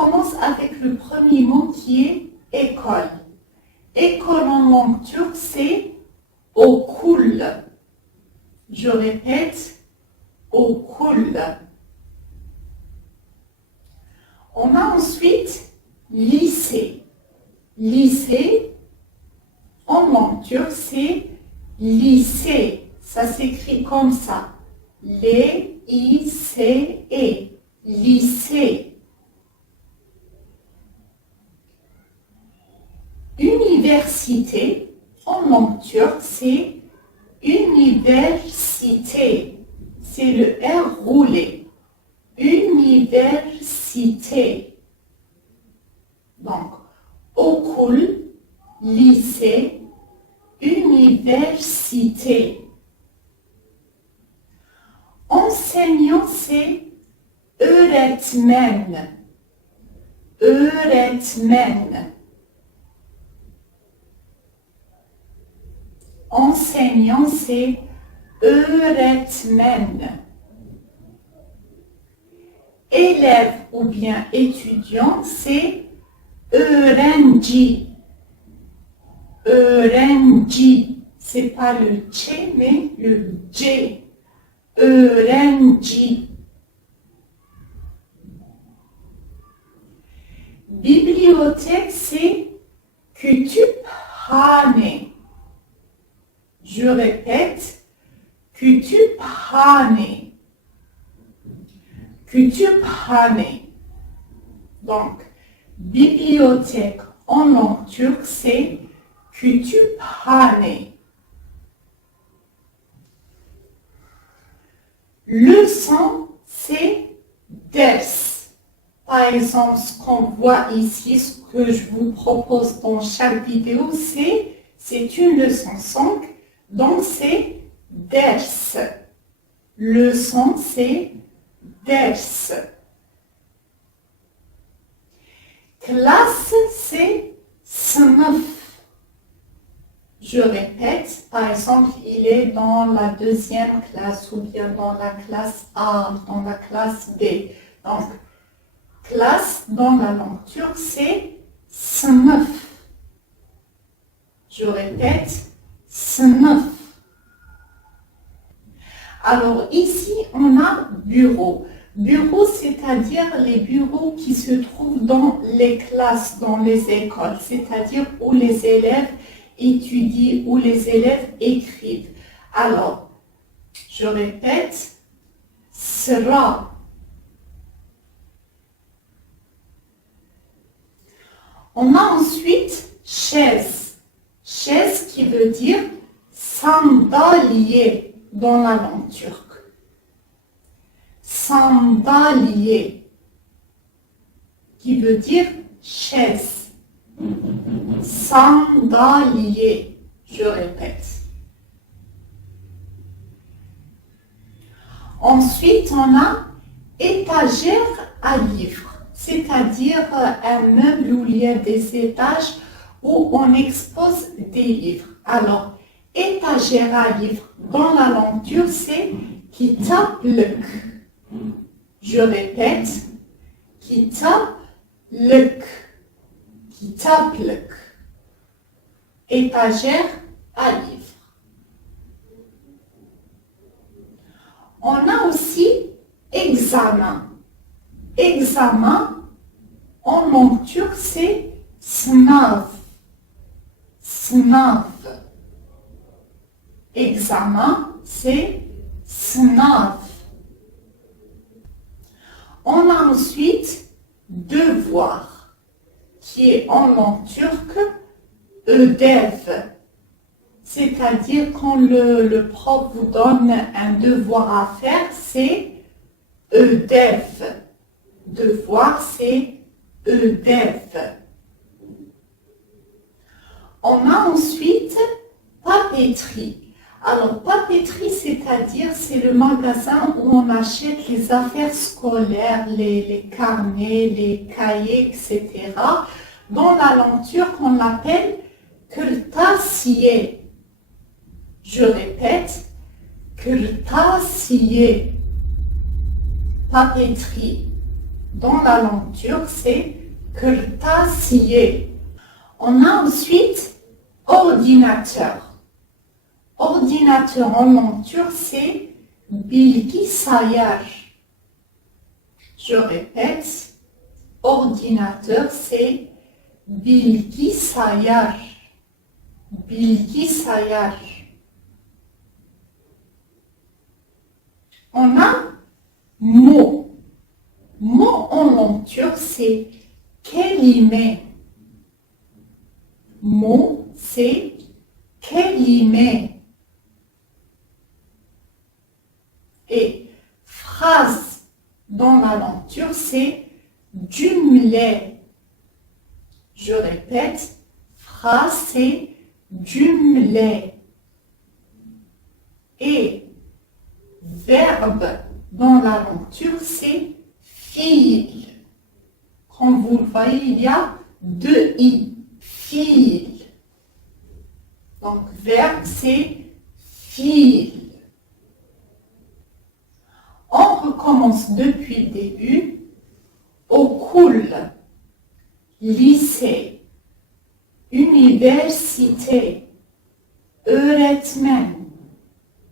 commence avec le premier mot qui est école. École en langue turque, c'est okul. Je répète, okul. On a ensuite lycée. Lycée, en langue turque, c'est lycée. Ça s'écrit comme ça. L-I-C-E. Lycée. Université, en langue turque, c'est université. C'est le R roulé. Université. Donc, okul, lycée, université. Enseignant, c'est öğretmen. Öğretmen. Enseignant, c'est öğretmen. Élève ou bien étudiant, c'est öğrenci. Öğrenci. C'est pas le ç, mais le c. Öğrenci. Bibliothèque, c'est kütüphane. Je répète, kütüphane. Kütüphane. Donc, bibliothèque en langue turque, c'est kütüphane. Leçon, c'est ders. Par exemple, ce qu'on voit ici, ce que je vous propose dans chaque vidéo, c'est une leçon 5. Donc, c'est ders. Leçon, c'est ders. Classe, c'est sınıf. Je répète, par exemple, il est dans la 2e classe ou bien dans la classe A, dans la classe B. Donc, classe dans la langue turque, c'est sınıf. Je répète, sınıf. Alors ici, on a bureau. Bureau, c'est-à-dire les bureaux qui se trouvent dans les classes, dans les écoles, c'est-à-dire où les élèves étudient, où les élèves écrivent. Alors, je répète, sıra. On a ensuite chaise. Chaise qui veut dire sandalye dans la langue turque. Sandalye qui veut dire chaise. Sandalye, je répète. Ensuite, on a étagère à livres, c'est-à-dire un meuble où il y a des étages où on expose des livres. Alors, étagère à livres dans la langue turque, c'est kitaplık. Je répète, kitaplık. Kitaplık. Étagère à livres. On a aussi examen. Examen, en langue turque, c'est sınav. Sınav. Examen, c'est sınav. On a ensuite devoir, qui est en langue turque ödev. C'est-à-dire quand le prof vous donne un devoir à faire, c'est ödev. Devoir, c'est ödev. On a ensuite papeterie. Alors, papeterie, c'est-à-dire, c'est le magasin où on achète les affaires scolaires, les carnets, les cahiers, etc. Dans la langue turque, on l'appelle kırtasiye. Je répète, kırtasiye. Papeterie. dans la langue turque, c'est kırtasiye. On a ensuite ordinateur. Ordinateur en langue turque, c'est bilgisayar. Je répète, ordinateur, c'est bilgisayar. Bilgisayar. On a mot. Mot en langue turque, c'est kelime. Mot, c'est kelime. Et phrase dans la langue turque, c'est cümle. Je répète, phrase, c'est cümle. Et verbe dans la langue turque, c'est fiil. Comme vous le voyez, il y a deux i. Fiil. Donc, verbe, c'est fiil. On recommence depuis le début. Okul, lycée, üniversite, öğretmen,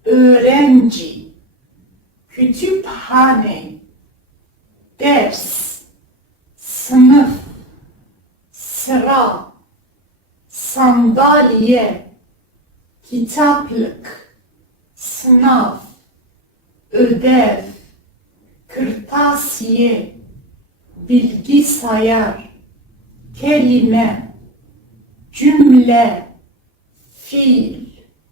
öğrenci, kütüphane, ders, sınıf, sıra, sandalye, kitaplık, sınav, ödev, kırtasiye, bilgisayar, kelime, cümle, fiil.